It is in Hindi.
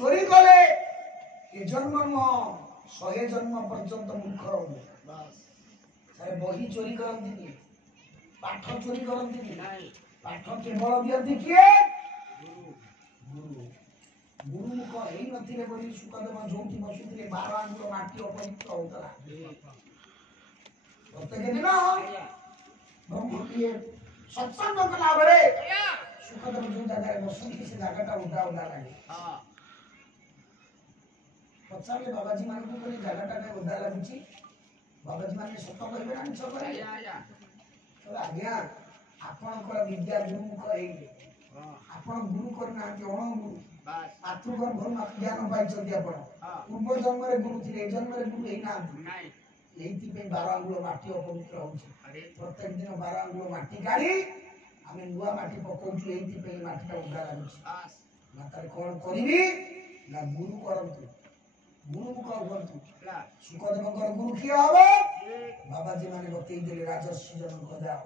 चोरी कले ए जन्म नुह 100 जन्म पर्यंत मूर्ख रहो सारे बही चोरी करती पाठ चोरी करती पाठ केवल दियंती किए गुरु गुरु मुख एई नथिले बोली सुखदेव जोंति बसुथिले 12 आंगुल माटी अपवित्र होतला प्रत्येक दिन ब्रह्म किए सत्संग कला बरे सुखदेव जो जगह बसुथि से जगहटा उडा उडा लागे पचारे बाबाजी मान को कोई जगहटा के उडा लागुची बाबाजी मान सत कहबे ना मिछ कहबे तो आज्ञा आपण को विद्या गुरु मुख एई आपण गुरु करना कि अण गुरु मातृगर्भ ज्ञान पाई पूर्व जन्म गुरु थे जन्म गुरु ना ये 12 आंगुल माटी अपवित्र हो प्रत्येक दिन 12 आंगुल माटी गाड़ी आम नुआ माटी पकाऊँ ये माटीटा उड़ा लगुच कौन करी ना गुरु करतु गुरु मुख हूँ सुखदेव गुरु किए हम बाबाजी मैंने बतई राजर्षि जनक जाओ